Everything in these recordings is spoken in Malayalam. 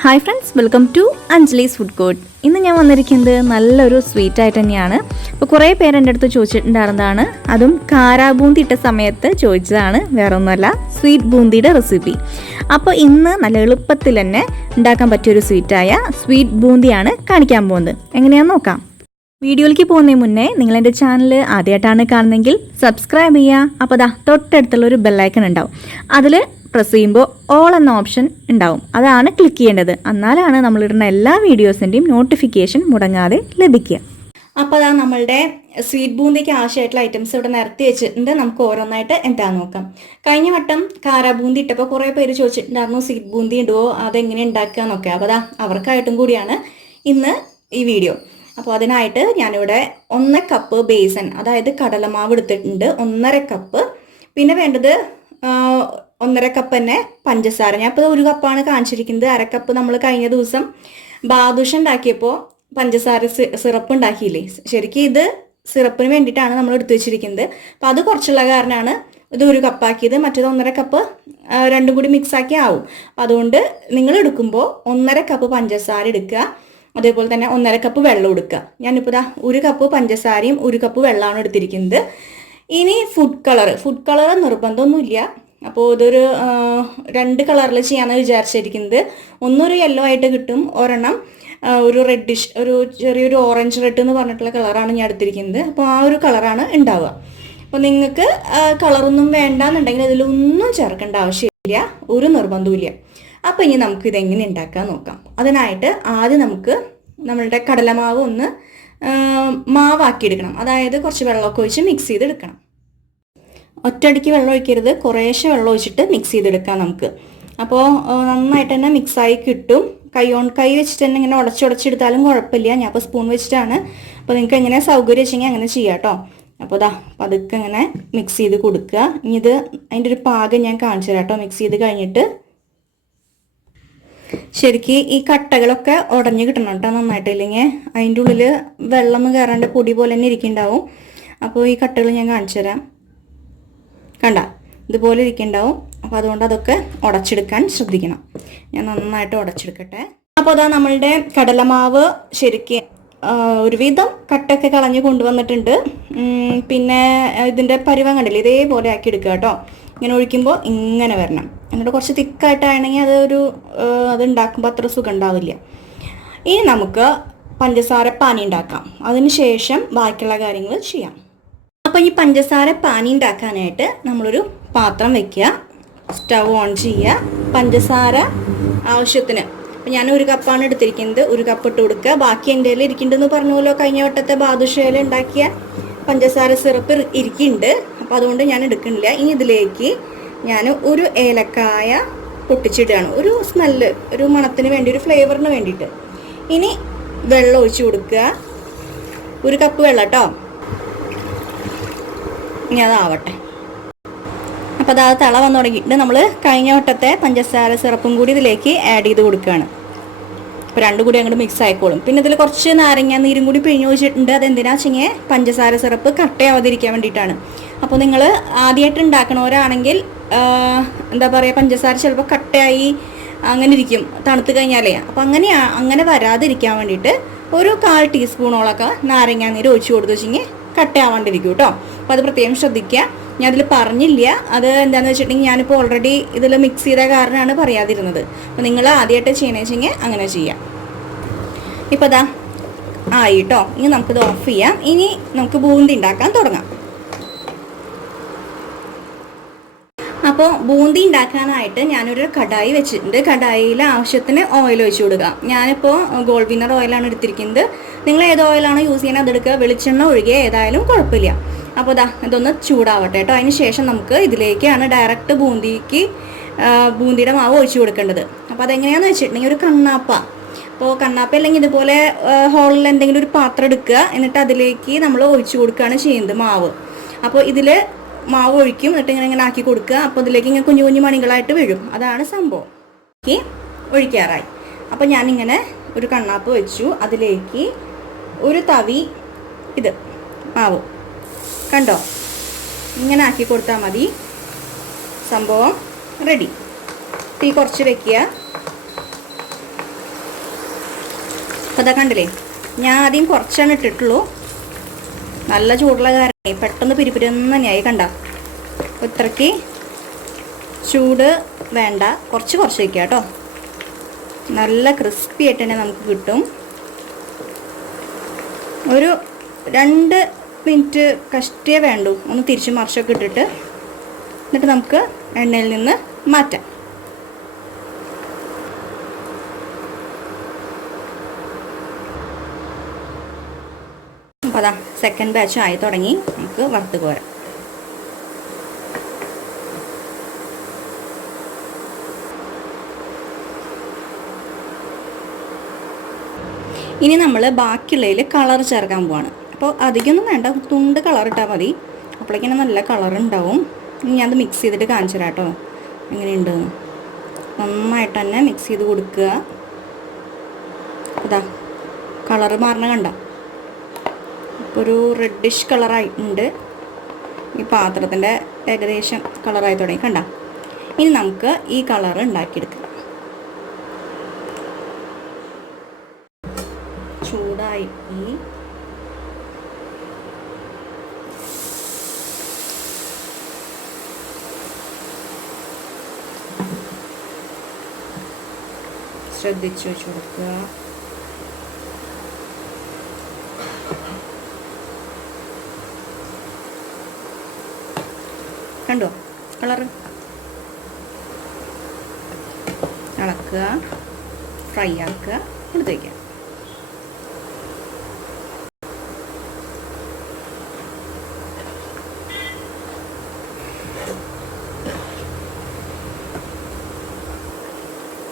Hi friends, welcome to Anjali's food court. ഇന്ന് ഞാൻ വന്നിരിക്കുന്നത് നല്ലൊരു സ്വീറ്റായിട്ട് തന്നെയാണ്. അപ്പോൾ കുറേ പേര് എൻ്റെ അടുത്ത് ചോദിച്ചിട്ടുണ്ടായിരുന്നതാണ്, അതും കാരാ ബൂന്തി ഇട്ട സമയത്ത് ചോദിച്ചതാണ്. വേറെ ഒന്നുമല്ല, സ്വീറ്റ് ബൂന്തിയുടെ റെസിപ്പി. അപ്പോൾ ഇന്ന് നല്ല എളുപ്പത്തിൽ തന്നെ ഉണ്ടാക്കാൻ പറ്റിയൊരു സ്വീറ്റായ സ്വീറ്റ് ബൂന്തിയാണ് കാണിക്കാൻ പോകുന്നത്. എങ്ങനെയാണെന്ന് നോക്കാം. വീഡിയോയിലേക്ക് പോകുന്നതിന് മുന്നേ നിങ്ങൾ എൻ്റെ ചാനൽ ആദ്യമായിട്ടാണ് കാണുന്നതെങ്കിൽ സബ്സ്ക്രൈബ് ചെയ്യുക. അപ്പോൾ ദാ തൊട്ടടുത്തുള്ളൊരു ബെല്ലൈക്കൺ ഉണ്ടാവും, അതിൽ പ്രസ് ചെയ്യുമ്പോൾ ഓൾ എന്ന ഓപ്ഷൻ ഉണ്ടാവും, അതാണ് ക്ലിക്ക് ചെയ്യേണ്ടത്. എന്നാലാണ് നമ്മളിടുന്ന എല്ലാ വീഡിയോസിൻ്റെയും നോട്ടിഫിക്കേഷൻ മുടങ്ങാതെ ലഭിക്കുക. അപ്പോൾ അതാ നമ്മളുടെ സ്വീറ്റ് ബൂന്തിക്ക് ആവശ്യമായിട്ടുള്ള ഐറ്റംസ് ഇവിടെ നിരത്തി വെച്ചിട്ടുണ്ട്. നമുക്ക് ഓരോന്നായിട്ട് എന്താണെന്ന് നോക്കാം. കഴിഞ്ഞ വട്ടം കാരാ ബൂന്തി ഇട്ടപ്പോൾ കുറേ പേര് ചോദിച്ചിട്ടുണ്ടായിരുന്നു സ്വീറ്റ് ബൂന്തി ഇടുമോ, അതെങ്ങനെ ഉണ്ടാക്കുക എന്നൊക്കെ. അപ്പോൾ അതാ അവർക്കായിട്ടും കൂടിയാണ് ഇന്ന് ഈ വീഡിയോ. അപ്പോൾ അതിനായിട്ട് ഞാനിവിടെ 1 കപ്പ് ബേസൻ, അതായത് കടലമാവ് എടുത്തിട്ടുണ്ട്, 1.5 കപ്പ്. പിന്നെ വേണ്ടത് 1.5 കപ്പ് തന്നെ പഞ്ചസാര. ഞാൻ ഇപ്പോൾ 1 കപ്പാണ് കാണിച്ചിരിക്കുന്നത്. 1/2 കപ്പ് നമ്മൾ കഴിഞ്ഞ ദിവസം ബാദുഷ ഉണ്ടാക്കിയപ്പോൾ പഞ്ചസാര സിറപ്പ് ഉണ്ടാക്കിയില്ലേ, ശരിക്കും ഇത് സിറപ്പിന് വേണ്ടിയിട്ടാണ് നമ്മൾ എടുത്തു വെച്ചിരിക്കുന്നത്. അപ്പോൾ അത് കുറച്ചുള്ള കാരണമാണ് ഇത് 1 കപ്പാക്കിയത്. മറ്റേത് 1.5 കപ്പ് രണ്ടും കൂടി മിക്സാക്കി ആവും. അതുകൊണ്ട് നിങ്ങൾ എടുക്കുമ്പോൾ 1.5 കപ്പ് പഞ്ചസാര എടുക്കുക, അതേപോലെ തന്നെ 1.5 കപ്പ് വെള്ളം എടുക്കുക. ഞാനിപ്പോൾ ഇതാ 1 കപ്പ് പഞ്ചസാരയും 1 കപ്പ് വെള്ളമാണ് എടുത്തിരിക്കുന്നത്. ഇനി ഫുഡ് കളർ നിർബന്ധമൊന്നുമില്ല. അപ്പോൾ ഇതൊരു 2 കളറിൽ ചെയ്യാമെന്ന് വിചാരിച്ചിരിക്കുന്നത്. ഒന്നൊരു യെല്ലോ ആയിട്ട് കിട്ടും, ഒരെണ്ണം ഒരു റെഡിഷ്, ഒരു ചെറിയൊരു ഓറഞ്ച് റെഡ് എന്ന് പറഞ്ഞിട്ടുള്ള കളറാണ് ഞാൻ എടുത്തിരിക്കുന്നത്. അപ്പോൾ ആ ഒരു കളറാണ് ഉണ്ടാവുക. അപ്പോൾ നിങ്ങൾക്ക് കളറൊന്നും വേണ്ടാന്നുണ്ടെങ്കിൽ ഇതിലൊന്നും ചേർക്കേണ്ട ആവശ്യമില്ല, ഒരു നിർബന്ധവുമില്ല. അപ്പോൾ ഇനി നമുക്ക് ഇതെങ്ങനെ ഉണ്ടാക്കാൻ നോക്കാം. അതിനായിട്ട് ആദ്യം നമുക്ക് നമ്മളുടെ കടലമാവ് ഒന്ന് മാവാക്കിയെടുക്കണം. അതായത് കുറച്ച് വെള്ളമൊക്കെ ഒഴിച്ച് മിക്സ് ചെയ്തെടുക്കണം. ഒറ്റയടിക്ക് വെള്ളം ഒഴിക്കരുത്, കുറേശ്ശെ വെള്ളം ഒഴിച്ചിട്ട് മിക്സ് ചെയ്തെടുക്കാം നമുക്ക്. അപ്പോൾ നന്നായിട്ട് തന്നെ മിക്സായി കിട്ടും. കൈ വെച്ചിട്ട് തന്നെ ഇങ്ങനെ ഉടച്ചെടുത്താലും കുഴപ്പമില്ല. ഞാൻ ഇപ്പോൾ സ്പൂൺ വെച്ചിട്ടാണ്. അപ്പോൾ നിങ്ങൾക്ക് എങ്ങനെ സൗകര്യം വെച്ചെങ്കിൽ അങ്ങനെ ചെയ്യാം കേട്ടോ. അപ്പോൾ ഇതാ പതുക്കെ ഇങ്ങനെ മിക്സ് ചെയ്ത് കൊടുക്കുക. ഇനി ഇത് അതിൻ്റെ ഒരു പാകം ഞാൻ കാണിച്ചു തരാം കേട്ടോ. മിക്സ് ചെയ്ത് കഴിഞ്ഞിട്ട് ശരിക്കും ഈ കട്ടകളൊക്കെ ഉടഞ്ഞ് കിട്ടണം കേട്ടോ നന്നായിട്ട്, ഇല്ലെങ്കിൽ അതിൻ്റെ ഉള്ളിൽ വെള്ളമൊന്നും കയറാണ്ട് പൊടി പോലെ തന്നെ ഇരിക്കുന്നുണ്ടാവും. അപ്പോൾ ഈ കട്ടകൾ ഞാൻ കാണിച്ചു തരാം. കണ്ട, ഇതുപോലെ ഇരിക്കുന്നുണ്ടാവും. അപ്പോൾ അതുകൊണ്ട് അതൊക്കെ ഉടച്ചെടുക്കാൻ ശ്രദ്ധിക്കണം. ഞാൻ നന്നായിട്ട് ഉടച്ചെടുക്കട്ടെ. അപ്പോൾ അതാ നമ്മളുടെ കടലമാവ് ശരിക്കും ഒരുവിധം കട്ടൊക്കെ കളഞ്ഞ് കൊണ്ടുവന്നിട്ടുണ്ട്. പിന്നെ ഇതിൻ്റെ പരുവം കണ്ടില്ലേ, ഇതേപോലെ ആക്കി എടുക്കുക കേട്ടോ. ഇങ്ങനെ ഒഴിക്കുമ്പോൾ ഇങ്ങനെ വരണം. എന്നിട്ട് കുറച്ച് തിക്കായിട്ടാണെങ്കിൽ അത് ഉണ്ടാക്കുമ്പോൾ അത്ര സുഖം ഉണ്ടാവില്ല. ഇനി നമുക്ക് പഞ്ചസാര പാനി ഉണ്ടാക്കാം. അതിന് ശേഷം ബാക്കിയുള്ള കാര്യങ്ങൾ ചെയ്യാം. അപ്പോൾ ഈ പഞ്ചസാര പാനി ഉണ്ടാക്കാനായിട്ട് നമ്മളൊരു പാത്രം വെക്കുക, സ്റ്റവ് ഓൺ ചെയ്യുക, പഞ്ചസാര ആവശ്യത്തിന്. അപ്പോൾ ഞാൻ 1 കപ്പാണ് എടുത്തിരിക്കുന്നത്. 1 കപ്പ് ഇട്ട് കൊടുക്കുക. ബാക്കി എൻ്റെ കയ്യിൽ ഇരിക്കുന്നുണ്ടെന്ന് പറഞ്ഞല്ലോ, കഴിഞ്ഞ വട്ടത്തെ ബാദുഷയിൽ ഉണ്ടാക്കിയ പഞ്ചസാര സിറപ്പ് ഇരിക്കുന്നുണ്ട്. അപ്പോൾ അതുകൊണ്ട് ഞാൻ എടുക്കുന്നില്ല. ഇനി ഇതിലേക്ക് ഞാൻ 1 ഏലക്കായ പൊട്ടിച്ചിടുകയാണ്, ഒരു സ്മെല്ല്, ഒരു മണത്തിന് വേണ്ടി, ഒരു ഫ്ലേവറിന് വേണ്ടിയിട്ട്. ഇനി വെള്ളം ഒഴിച്ച് കൊടുക്കുക. 1 കപ്പ് വെള്ളം കേട്ടോ. ഇനി അതാവട്ടെ. അപ്പോൾ അത് തിള വന്നു തുടങ്ങിയിട്ട് നമ്മൾ കഴിഞ്ഞ വട്ടത്തെ പഞ്ചസാര സിറപ്പും കൂടി ഇതിലേക്ക് ആഡ് ചെയ്ത് കൊടുക്കുകയാണ്. അപ്പോൾ രണ്ടും കൂടി അങ്ങോട്ട് മിക്സ് ആയിക്കോളും. പിന്നെ ഇതിൽ കുറച്ച് നാരങ്ങ നീരും കൂടി പിഴിഞ്ഞ് വെച്ചിട്ടുണ്ട്. അതെന്തിനാണെന്ന് വെച്ചെങ്കിൽ പഞ്ചസാര സിറപ്പ് കട്ടയാവാതിരിക്കാൻ വേണ്ടിയിട്ടാണ്. അപ്പോൾ നിങ്ങൾ ആദ്യമായിട്ട് ഉണ്ടാക്കണവരാണെങ്കിൽ എന്താ പറയുക, പഞ്ചസാര ചിലപ്പോൾ കട്ടയായി അങ്ങനെ ഇരിക്കും തണുത്ത് കഴിഞ്ഞാലേ. അപ്പോൾ അങ്ങനെ വരാതിരിക്കാൻ വേണ്ടിയിട്ട് ഒരു 1/4 ടീസ്പൂണോളൊക്കെ നാരങ്ങ നീര് ഒഴിച്ച് കൊടുത്തു വെച്ചെങ്കിൽ കട്ടയാവാണ്ടിരിക്കും കേട്ടോ. അപ്പോൾ അത് പ്രത്യേകം ശ്രദ്ധിക്കുക. ഞാൻ അതിൽ പറഞ്ഞില്ല, അത് എന്താണെന്ന് വെച്ചിട്ടുണ്ടെങ്കിൽ ഞാനിപ്പോൾ ഓൾറെഡി ഇതിൽ മിക്സ് ചെയ്ത കാരണമാണ് പറയാതിരുന്നത്. അപ്പോൾ നിങ്ങൾ ആദ്യമായിട്ട് ചെയ്യണമെന്ന് വെച്ചെങ്കിൽ അങ്ങനെ ചെയ്യാം. ഇപ്പോൾ അതാ ആയി കേട്ടോ. ഇനി നമുക്കിത് ഓഫ് ചെയ്യാം. ഇനി നമുക്ക് ബൂന്തി ഉണ്ടാക്കാൻ തുടങ്ങാം. അപ്പോൾ ബൂന്തി ഉണ്ടാക്കാനായിട്ട് ഞാനൊരു കടായി വെച്ചിട്ടുണ്ട്. കടായിൽ ആവശ്യത്തിന് ഓയിൽ ഒഴിച്ച് കൊടുക്കുക. ഞാനിപ്പോൾ ഗോൾഡ് വിന്നർ ഓയിലാണ് എടുത്തിരിക്കുന്നത്. നിങ്ങൾ ഏത് ഓയിലാണോ യൂസ് ചെയ്യുന്നത് അതെടുക്കുക. വെളിച്ചെണ്ണ ഒഴികെ ഏതായാലും കുഴപ്പമില്ല. അപ്പോൾ ഇതാ ഇതൊന്ന് ചൂടാവട്ടെ കേട്ടോ. അതിന് ശേഷം നമുക്ക് ഇതിലേക്കാണ് ഡയറക്റ്റ് ബൂന്തിയുടെ മാവ് ഒഴിച്ച് കൊടുക്കേണ്ടത്. അപ്പോൾ അതെങ്ങനെയാണെന്ന് വെച്ചിട്ടുണ്ടെങ്കിൽ ഒരു കണ്ണാപ്പ, അപ്പോൾ കണ്ണാപ്പ അല്ലെങ്കിൽ ഇതുപോലെ ഹോളിൽ എന്തെങ്കിലും ഒരു പാത്രം എടുക്കുക. എന്നിട്ട് അതിലേക്ക് നമ്മൾ ഒഴിച്ച് കൊടുക്കുകയാണ് ചെയ്യുന്നത് മാവ്. അപ്പോൾ ഇതിൽ മാവ് ഒഴിക്കും, എന്നിട്ട് ഇങ്ങനെ ആക്കി കൊടുക്കുക. അപ്പോൾ ഇതിലേക്ക് ഇങ്ങനെ കുഞ്ഞു കുഞ്ഞു മണികളായിട്ട് വീഴും. അതാണ് സംഭവം. ഒഴിക്കാറായി. അപ്പോൾ ഞാനിങ്ങനെ ഒരു കണ്ണാപ്പ് വെച്ചു. അതിലേക്ക് ഒരു തവി ഇത് മാവ് കണ്ടോ, ഇങ്ങനെ ആക്കി കൊടുത്താൽ മതി. സംഭവം റെഡി. തീ കുറച്ച് വെക്കുക. അപ്പോൾ അതാ കണ്ടില്ലേ, ഞാൻ ആദ്യം കുറച്ചാണ് ഇട്ടിട്ടുള്ളൂ. നല്ല ചൂടുള്ള കാരണേ പെട്ടെന്ന് പിരിപിരിന്ന് തന്നെയായി. കണ്ട, അപ്പോൾ ഇത്രയ്ക്ക് ചൂട് വേണ്ട, കുറച്ച് വയ്ക്കുക കേട്ടോ. നല്ല ക്രിസ്പി ആയിട്ട് തന്നെ നമുക്ക് കിട്ടും. ഒരു 2 മിനിറ്റ് കഷ്ടിയേ വേണ്ടൂ. ഒന്ന് തിരിച്ച് മറിച്ചൊക്കെ ഇട്ടിട്ട് എന്നിട്ട് നമുക്ക് എണ്ണയിൽ നിന്ന് മാറ്റാം. അപ്പോൾ അതാ സെക്കൻഡ് ബാച്ച് ആയി തുടങ്ങി. നമുക്ക് വറുത്ത് കോരാം. ഇനി നമ്മൾ ബാക്കിയുള്ളതിൽ കളർ ചേർക്കാൻ പോവാണ്. അപ്പോൾ അധികമൊന്നും വേണ്ട, തുണ്ട് കളർ ഇട്ടാൽ മതി. അപ്പോഴേക്കിനെ നല്ല കളർ ഉണ്ടാവും. ഇനി ഞാനത് മിക്സ് ചെയ്തിട്ട് കാണിച്ചു തരാം കേട്ടോ എങ്ങനെയുണ്ട്. നന്നായിട്ട് തന്നെ മിക്സ് ചെയ്ത് കൊടുക്കുക. ഇതാ കളറ് മാറണ കണ്ട, ഇപ്പോൾ ഒരു റെഡിഷ് കളറായിട്ടുണ്ട്. ഈ പാത്രത്തിൻ്റെ ഏകദേശം കളറായി തുടങ്ങി. കണ്ട, ഇനി നമുക്ക് ഈ കളർ ഉണ്ടാക്കിയെടുക്കാം. ചൂടായി ശ്രദ്ധിച്ചു വെച്ച് കൊടുക്കുക. കണ്ടോ കളറ്? ഇളക്കുക, ഫ്രൈ ആക്കുക, എടുത്ത് വയ്ക്കുക.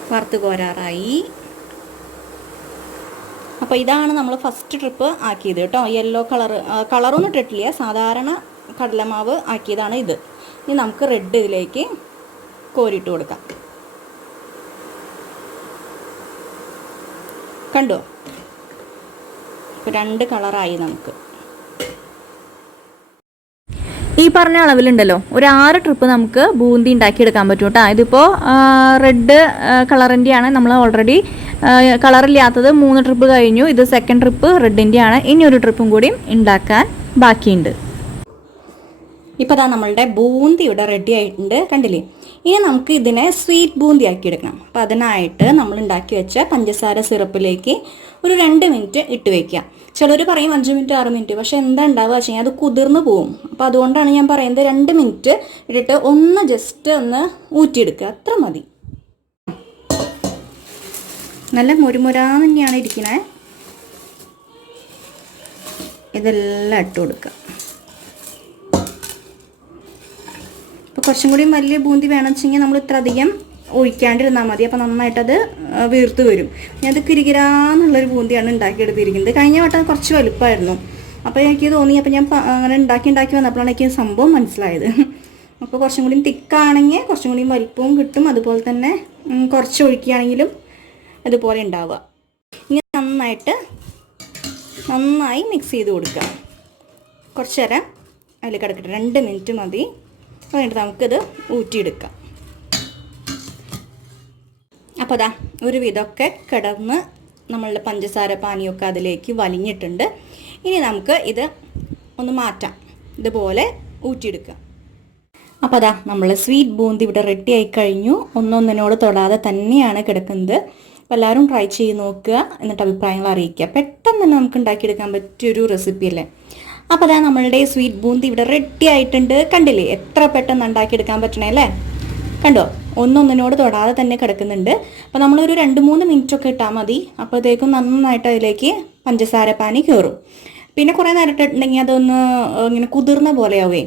വറുത്ത് കോരാറായി. അപ്പോൾ ഇതാണ് നമ്മൾ ഫസ്റ്റ് ട്രിപ്പ് ആക്കിയത് കേട്ടോ. യെല്ലോ കളറൊന്നും ഇട്ടിട്ടില്ല, സാധാരണ കടലമാവ് ആക്കിയതാണ് ഇത്. ഇനി നമുക്ക് റെഡ് ഇതിലേക്ക് കോരിയിട്ട് കൊടുക്കാം. കണ്ടോ, ഇപ്പോൾ 2 കളറായി നമുക്ക്. ഈ പറഞ്ഞ അളവിലുണ്ടല്ലോ ഒരു 6 ട്രിപ്പ് നമുക്ക് ബൂന്തി ഉണ്ടാക്കിയെടുക്കാൻ പറ്റും കേട്ടോ. ഇതിപ്പോൾ റെഡ് കളറിൻ്റെയാണ്. നമ്മൾ ഓൾറെഡി കളറില്ലാത്തത് 3 ട്രിപ്പ് കഴിഞ്ഞു. ഇത് സെക്കൻഡ് ട്രിപ്പ് റെഡിൻ്റെയാണ്. ഇനി ഒരു ട്രിപ്പും കൂടി ഉണ്ടാക്കാൻ ബാക്കിയുണ്ട്. ഇപ്പോൾ അതാ നമ്മളുടെ ബൂന്തി ഇവിടെ റെഡി ആയിട്ടുണ്ട്, കണ്ടില്ലേ. ഇനി നമുക്ക് ഇതിനെ സ്വീറ്റ് ബൂന്തി ആക്കി എടുക്കണം. അപ്പോൾ അതിനായിട്ട് നമ്മൾ ഉണ്ടാക്കി വെച്ച പഞ്ചസാര സിറപ്പിലേക്ക് ഒരു 2 മിനിറ്റ് ഇട്ട് വയ്ക്കുക. ചിലർ പറയും 5 മിനിറ്റ് 6 മിനിറ്റ്, പക്ഷേ എന്താ ഉണ്ടാവുക വെച്ച് കഴിഞ്ഞാൽ അത് കുതിർന്ന് പോവും. അപ്പോൾ അതുകൊണ്ടാണ് ഞാൻ പറയുന്നത് 2 മിനിറ്റ് ഇട്ടിട്ട് ഒന്ന് ജസ്റ്റ് ഒന്ന് ഊറ്റിയെടുക്കുക, അത്ര മതി. നല്ല മുരുമുരാന്ന് തന്നെയാണ് ഇരിക്കണേ. ഇതെല്ലാം ഇട്ട് കൊടുക്കുക. അപ്പോൾ കുറച്ചും കൂടി വലിയ ബൂന്തി വേണം വെച്ചെങ്കിൽ നമ്മൾ ഇത്ര അധികം ഒഴിക്കാണ്ടിരുന്നാൽ മതി. അപ്പോൾ നന്നായിട്ടത് വീർത്ത് വരും. ഞാനത് കിരികിരാന്നുള്ളൊരു ബൂന്തിയാണ് ഉണ്ടാക്കിയെടുത്തിരിക്കുന്നത്. കഴിഞ്ഞ വട്ടം കുറച്ച് വലുപ്പമായിരുന്നു. അപ്പോൾ എനിക്ക് തോന്നി, അപ്പോൾ ഞാൻ അങ്ങനെ ഉണ്ടാക്കി വന്നപ്പോഴാണ് എനിക്ക് സംഭവം മനസ്സിലായത്. അപ്പോൾ കുറച്ചും കൂടി തിക്കാണെങ്കിൽ കുറച്ചും കൂടി വലിപ്പവും കിട്ടും. അതുപോലെ തന്നെ കുറച്ച് ഒഴിക്കുകയാണെങ്കിലും അതുപോലെ ഉണ്ടാവുക. ഇങ്ങനെ നന്നായി മിക്സ് ചെയ്ത് കൊടുക്കുക. കുറച്ച് നേരം അതിൽ കിടക്കട്ടെ, 2 മിനിറ്റ് മതി. എന്നിട്ട് നമുക്കിത് ഊറ്റിയെടുക്കാം. അപ്പോൾ അതാ ഒരു വിധമൊക്കെ കിടന്ന് നമ്മളുടെ പഞ്ചസാര പാനിയൊക്കെ അതിലേക്ക് വലിഞ്ഞിട്ടുണ്ട്. ഇനി നമുക്ക് ഇത് ഒന്ന് മാറ്റാം, ഇതുപോലെ ഊറ്റിയെടുക്കുക. അപ്പോൾ അതാ നമ്മൾ സ്വീറ്റ് ബൂന്തി ഇവിടെ റെഡി ആയി കഴിഞ്ഞു. ഒന്നൊന്നിനോട് തൊടാതെ തന്നെയാണ് കിടക്കുന്നത്. അപ്പോൾ എല്ലാവരും ട്രൈ ചെയ്ത് നോക്കുക, എന്നിട്ട് അഭിപ്രായങ്ങൾ അറിയിക്കുക. പെട്ടെന്ന് തന്നെ നമുക്ക് ഉണ്ടാക്കിയെടുക്കാൻ പറ്റിയൊരു റെസിപ്പി അല്ലേ. അപ്പോൾ അതാ നമ്മളുടെ സ്വീറ്റ് ബൂന്തി ഇവിടെ റെഡി ആയിട്ടുണ്ട്. കണ്ടില്ലേ എത്ര പെട്ടെന്ന് ഉണ്ടാക്കിയെടുക്കാൻ പറ്റണേ അല്ലേ. കണ്ടോ, ഒന്നൊന്നിനോട് തൊടാതെ തന്നെ കിടക്കുന്നുണ്ട്. അപ്പോൾ നമ്മളൊരു 2-3 മിനിറ്റൊക്കെ ഇട്ടാൽ മതി. അപ്പോഴത്തേക്കും നന്നായിട്ട് അതിലേക്ക് പഞ്ചസാര പാനി കയറും. പിന്നെ കുറേ നേരം ഇട്ടിട്ടുണ്ടെങ്കിൽ അതൊന്ന് ഇങ്ങനെ കുതിർന്ന പോലെയാവേ,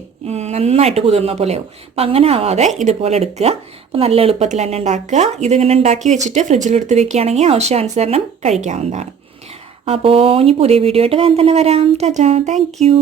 നന്നായിട്ട് കുതിർന്ന പോലെയാവും. അപ്പം അങ്ങനെ ആവാതെ ഇതുപോലെ എടുക്കുക. അപ്പോൾ നല്ല എളുപ്പത്തിൽ തന്നെ ഉണ്ടാക്കുക. ഇതിങ്ങനെ ഉണ്ടാക്കി വെച്ചിട്ട് ഫ്രിഡ്ജിലെടുത്ത് വെക്കുകയാണെങ്കിൽ ആവശ്യാനുസരണം കഴിക്കാവുന്നതാണ്. അപ്പോൾ ഇനി പുതിയ വീഡിയോ ആയിട്ട് വേഗം തന്നെ വരാം. Tata, thank you.